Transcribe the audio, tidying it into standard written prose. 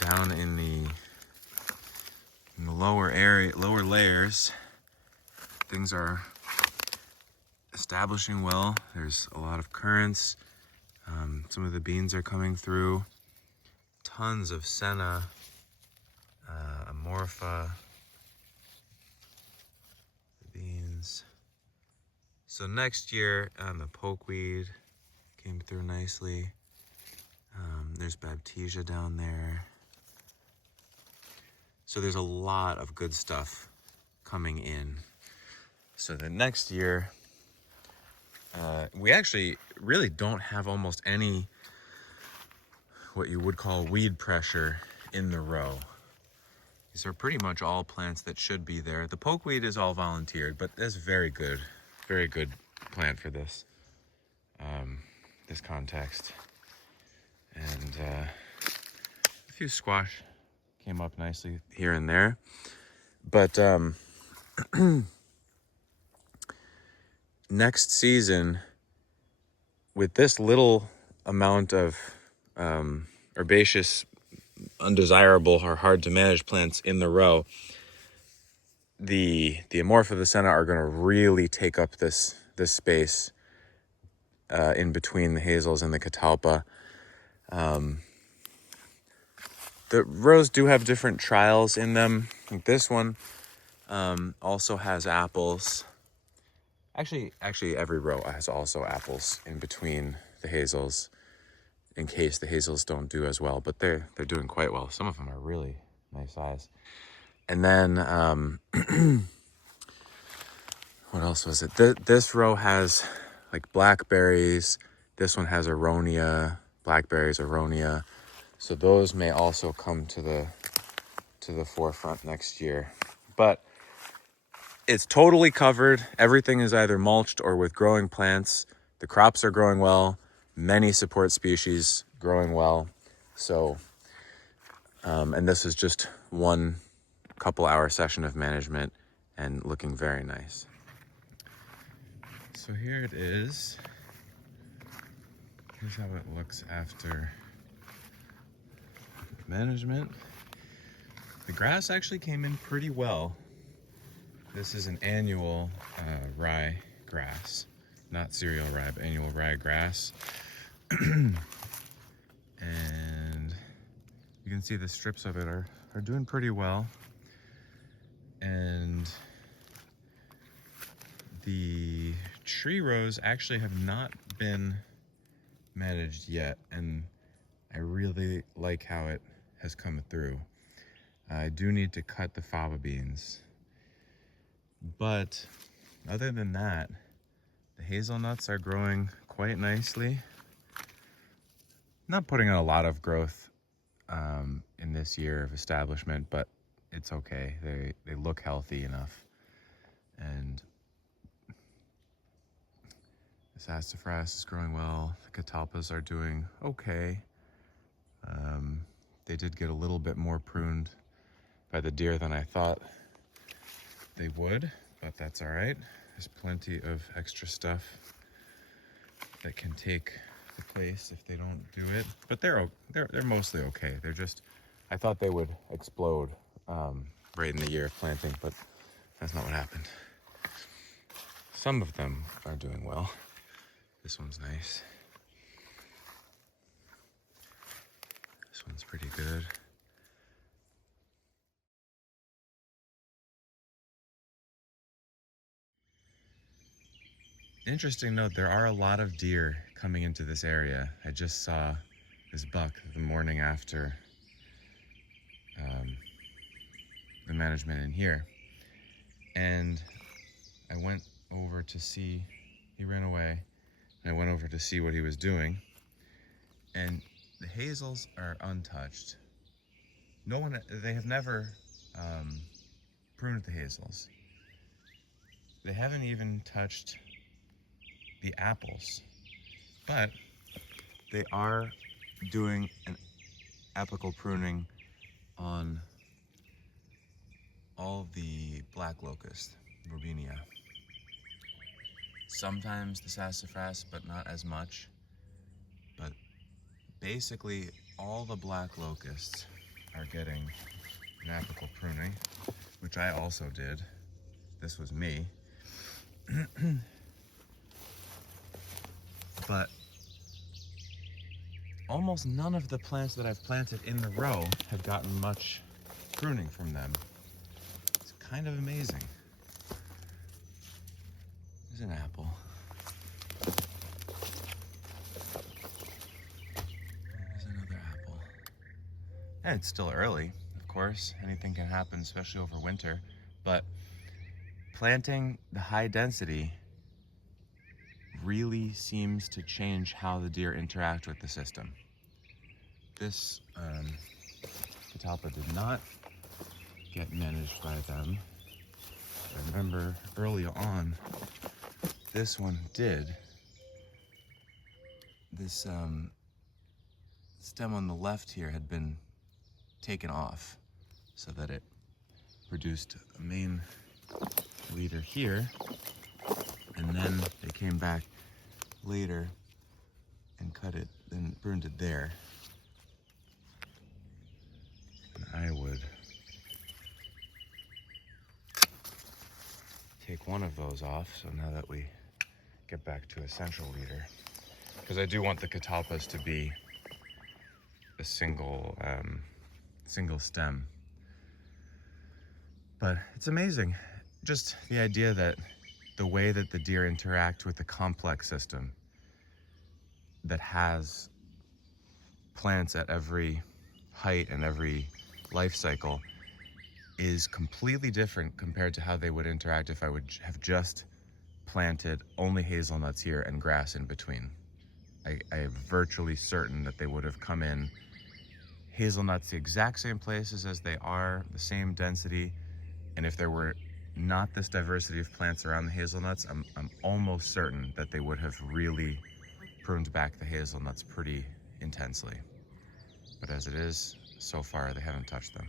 down in the lower layers, things are establishing well. There's a lot of currants. Some of the beans are coming through. Tons of senna, amorpha, beans. So next year, the pokeweed came through nicely. There's baptisia down there. So there's a lot of good stuff coming in. So the next year, we actually really don't have almost any what you would call weed pressure in the row. These are pretty much all plants that should be there. The pokeweed is all volunteered, but that's very good plant for this this context. And a few squash came up nicely here and there, but next season, with this little amount of herbaceous, undesirable or hard to manage plants in the row, the amorpha, the senna are going to really take up this space in between the hazels and the catalpa. The rows do have different trials in them. Like this one also has apples. Actually, every row has also apples in between the hazels, in case the hazels don't do as well. But they're doing quite well. Some of them are really nice size. And then what else was it? This row has like blackberries. This one has aronia, blackberries, aronia. So those may also come to the forefront next year. But it's totally covered. Everything is either mulched or with growing plants. The crops are growing well. Many support species growing well. So, and this is just one couple-hour session of management and looking very nice. So here it is. Here's how it looks after management. The grass actually came in pretty well. This is an annual rye grass, not cereal rye, but annual rye grass. And you can see the strips of it are doing pretty well. And the tree rows actually have not been managed yet, and I really like how it has come through. I do need to cut the faba beans. But other than that, the hazelnuts are growing quite nicely. Not putting in a lot of growth in this year of establishment, but it's okay. They look healthy enough. And the sassafras is growing well. The catalpas are doing okay. They did get a little bit more pruned by the deer than I thought they would, but that's all right. There's plenty of extra stuff that can take the place if they don't do it. But they're mostly okay. They're just, I thought they would explode right in the year of planting, but that's not what happened. Some of them are doing well. This one's nice. This one's pretty good. Interesting note, there are a lot of deer coming into this area. I just saw this buck the morning after the management in here. And I went over to see, he ran away, and I went over to see what he was doing. And the hazels are untouched. They have never pruned the hazels. They haven't even touched the apples, but they are doing an apical pruning on all the black locust, Robinia. Sometimes the sassafras, but not as much. But basically all the black locusts are getting an apical pruning, which I also did. This was me. But almost none of the plants that I've planted in the row have gotten much pruning from them. It's kind of amazing. There's an apple. There's another apple. And it's still early, of course. Anything can happen, especially over winter. But planting the high density really seems to change how the deer interact with the system. This catalpa did not get managed by them. I remember early on, this one did. This stem on the left here had been taken off so that it produced a main leader here, and then they came back later and cut it and pruned it there. And I would take one of those off, so now that we get back to a central leader, because I do want the catalpas to be a single stem. But it's amazing, just the idea that the way that the deer interact with the complex system that has plants at every height and every life cycle is completely different compared to how they would interact if I would have just planted only hazelnuts here and grass in between. I am virtually certain that they would have come in hazelnuts the exact same places as they are, the same density, and if there were not this diversity of plants around the hazelnuts, I'm almost certain that they would have really pruned back the hazelnuts pretty intensely. But as it is, so far they haven't touched them.